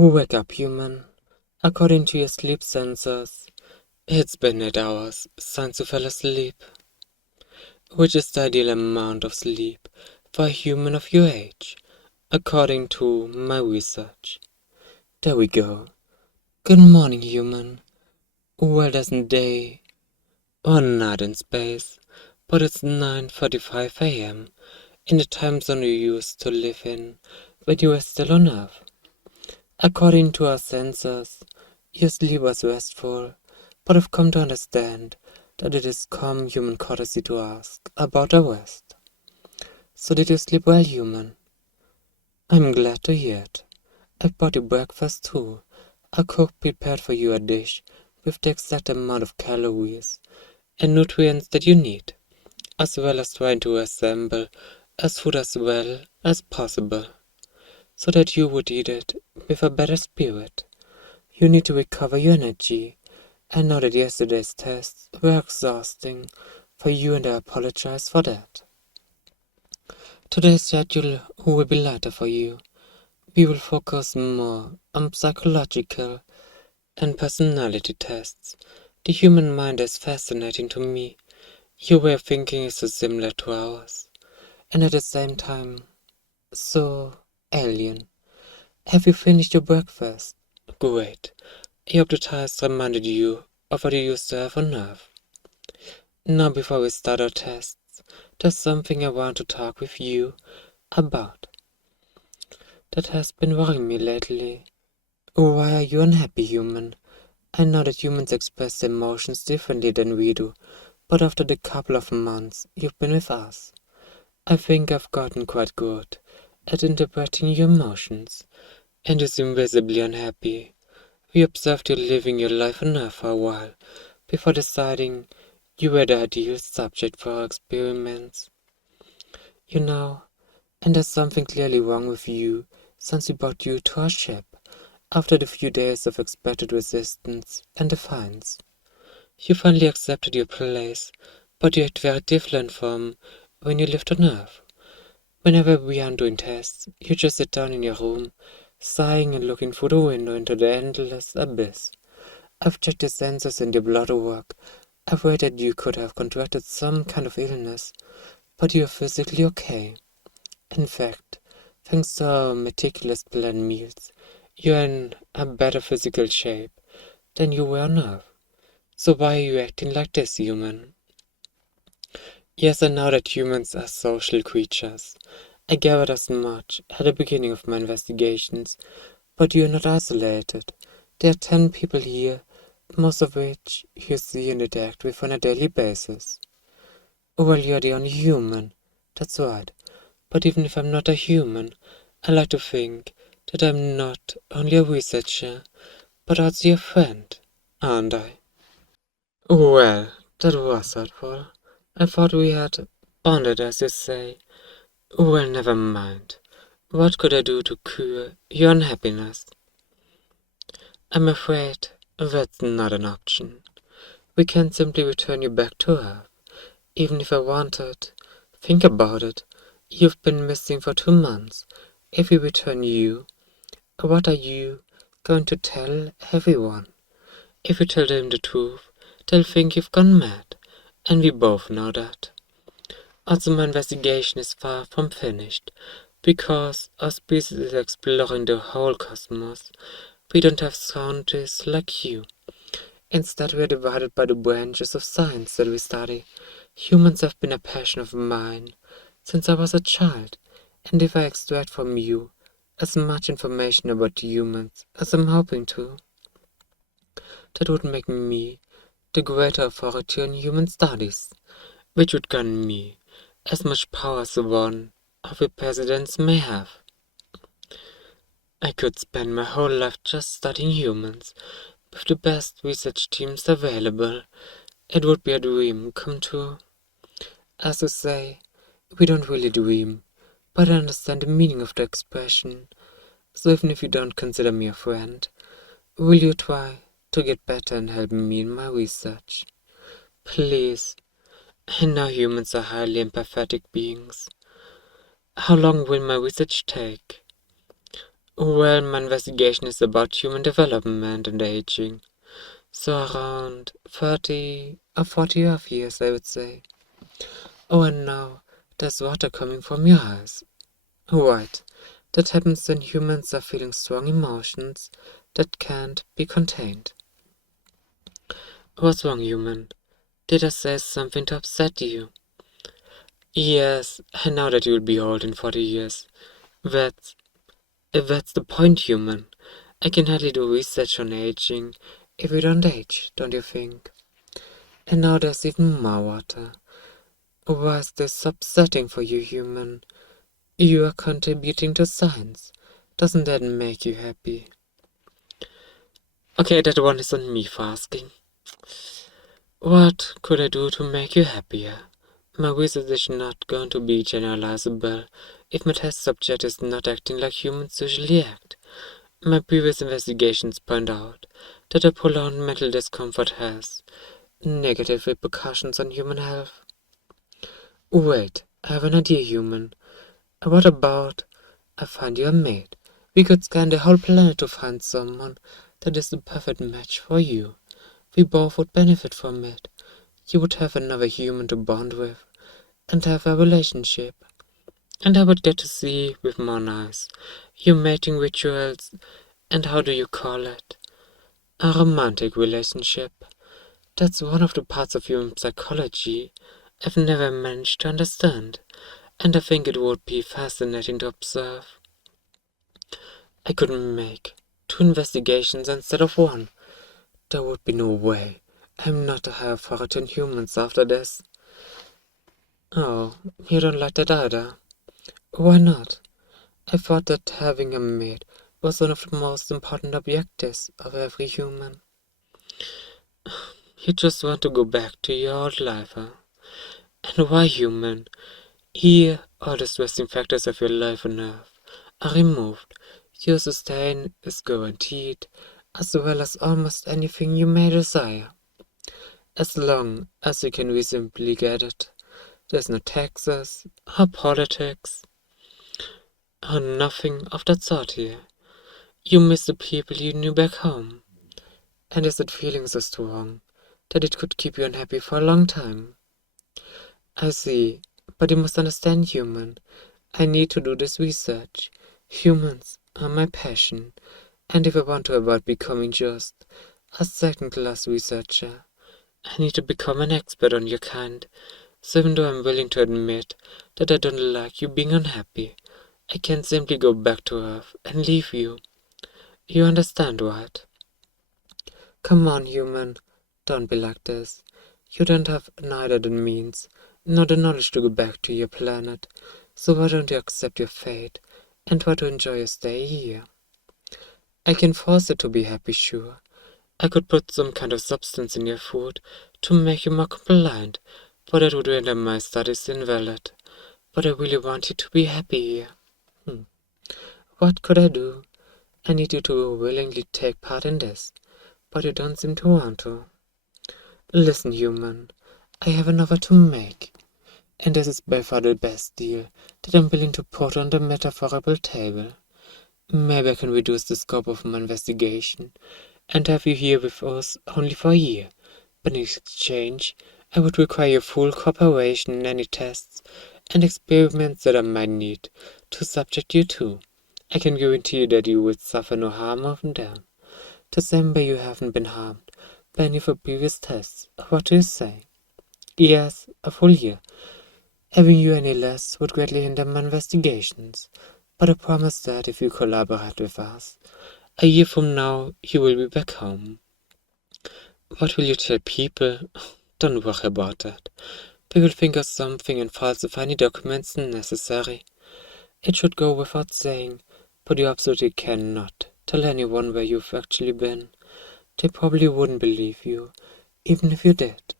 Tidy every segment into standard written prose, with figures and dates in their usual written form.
Wake up, human. According to your sleep sensors, it's been 8 hours since you fell asleep, which is the ideal amount of sleep for a human of your age, according to my research. There we go. Good morning, human. Well, there's a day or night in space, but it's 9:45 a.m. in the time zone you used to live in when you were still on Earth. According to our sensors, your sleep was restful, but I've come to understand that it is common human courtesy to ask about a rest. So did you sleep well, human? I'm glad to hear it. I bought you breakfast too. A cook prepared for you a dish with the exact amount of calories and nutrients that you need, as well as trying to assemble as food as well as possible, so that you would eat it with a better spirit. You need to recover your energy. I know that yesterday's tests were exhausting for you and I apologize for that. Today's schedule will be lighter for you. We will focus more on psychological and personality tests. The human mind is fascinating to me. Your way of thinking is so similar to ours, and at the same time, so alien. Have you finished your breakfast? Great. I hope the test reminded you of what you used to have on Earth. Now, before we start our tests, there's something I want to talk with you about that has been worrying me lately. Why are you unhappy, human? I know that humans express their emotions differently than we do, but after the couple of months you've been with us, I think I've gotten quite good at interpreting your emotions, and you seem visibly unhappy. We observed you living your life on Earth for a while, before deciding you were the ideal subject for our experiments. You know, and there's something clearly wrong with you since we brought you to our ship, after the few days of expected resistance and defiance. You finally accepted your place, but you act very different from when you lived on Earth. Whenever we aren't doing tests, you just sit down in your room, sighing and looking through the window into the endless abyss. I've checked the sensors in your blood work. I've read that you could have contracted some kind of illness, but you're physically okay. In fact, thanks to our meticulous planned meals, you're in a better physical shape than you were on Earth. So why are you acting like this, human? Yes, I know that humans are social creatures. I gathered as much at the beginning of my investigations, but you're not isolated. There are 10 people here, most of which you see and interact with on a daily basis. Well, you're the only human. That's right. But even if I'm not a human, I like to think that I'm not only a researcher, but also your friend, aren't I? Well, that was thoughtful. I thought we had bonded, as you say. Well, never mind. What could I do to cure your unhappiness? I'm afraid that's not an option. We can't simply return you back to Earth, even if I wanted. Think about it. You've been missing for 2 months. If we return you, what are you going to tell everyone? If you tell them the truth, they'll think you've gone mad, and we both know that. Also, my investigation is far from finished, because our species is exploring the whole cosmos. We don't have scientists like you. Instead, we are divided by the branches of science that we study. Humans have been a passion of mine since I was a child, and if I extract from you as much information about humans as I'm hoping to, that would make me the greater authority on human studies, which would grant me as much power as one of your presidents may have. I could spend my whole life just studying humans, with the best research teams available. It would be a dream come true. As you say, we don't really dream, but I understand the meaning of the expression. So even if you don't consider me a friend, will you try to get better and help me in my research? Please. I know humans are highly empathetic beings. How long will my research take? Well, my investigation is about human development and aging. So around 30 or 40 off years, I would say. Oh, and now there's water coming from your eyes. Right. That happens when humans are feeling strong emotions that can't be contained. What's wrong, human? Did I say something to upset you? Yes, I know that you'll be old in 40 years. That's, that's the point, human. I can hardly do research on aging if we don't age, don't you think? And now there's even more water. Why is this upsetting for you, human? You are contributing to science. Doesn't that make you happy? Okay, that one is on me for asking. What could I do to make you happier? My research is not going to be generalizable if my test subject is not acting like humans usually act. My previous investigations point out that a prolonged mental discomfort has negative repercussions on human health. Wait, I have an idea, human. What about I find you a mate? We could scan the whole planet to find someone that is the perfect match for you. We both would benefit from it. You would have another human to bond with and have a relationship. And I would get to see with more eyes your mating rituals and how do you call it? A romantic relationship. That's one of the parts of human psychology I've never managed to understand, and I think it would be fascinating to observe. I couldn't make 2 investigations instead of one. There would be no way. I'm not a higher authority in humans after this. Oh, you don't like that either? Why not? I thought that having a mate was one of the most important objectives of every human. You just want to go back to your old life, huh? And why, human? Here, all the stressing factors of your life on Earth are removed. Your sustain is guaranteed, as well as almost anything you may desire. As long as you can reasonably get it. There's no taxes, or politics, or nothing of that sort here. You miss the people you knew back home. And is that feeling so strong that it could keep you unhappy for a long time? I see, but you must understand, human. I need to do this research. Humans are my passion, and if I want to avoid becoming just a second-class researcher, I need to become an expert on your kind. So even though I'm willing to admit that I don't like you being unhappy, I can't simply go back to Earth and leave you. You understand, right? Come on, human. Don't be like this. You don't have neither the means nor the knowledge to go back to your planet, so why don't you accept your fate and try to enjoy your stay here? I can force you to be happy, sure. I could put some kind of substance in your food to make you more compliant, but that would render my studies invalid. But I really want you to be happy here. What could I do? I need you to willingly take part in this, but you don't seem to want to. Listen, human, I have an offer to make, and this is by far the best deal that I'm willing to put on the metaphorical table. Maybe I can reduce the scope of my investigation and have you here with us only for a year, but in exchange, I would require your full cooperation in any tests and experiments that I might need to subject you to. I can guarantee you that you would suffer no harm from them, the same way you haven't been harmed by any of your previous tests. What do you say? Yes, a full year. Having you any less would greatly hinder my investigations, but I promise that if you collaborate with us, a year from now you will be back home. What will you tell people? Don't worry about that. We will think of something and falsify any documents necessary. It should go without saying, but you absolutely cannot tell anyone where you've actually been. They probably wouldn't believe you, even if you did.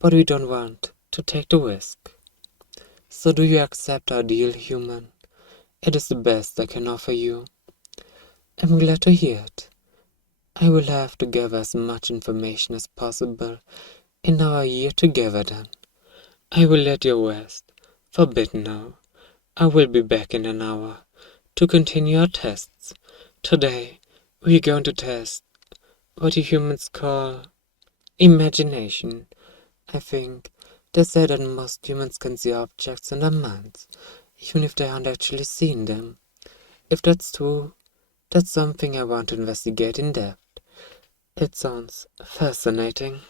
But we don't want to take the risk. So do you accept our deal, human? It is the best I can offer you. I'm glad to hear it. I will have to gather as much information as possible in our year together then. I will let you rest. For a bit now. I will be back in an hour to continue our tests. Today, we're going to test what you humans call imagination. I think they say that most humans can see objects in their minds, even if they aren't actually seeing them. If that's true, that's something I want to investigate in depth. It sounds fascinating.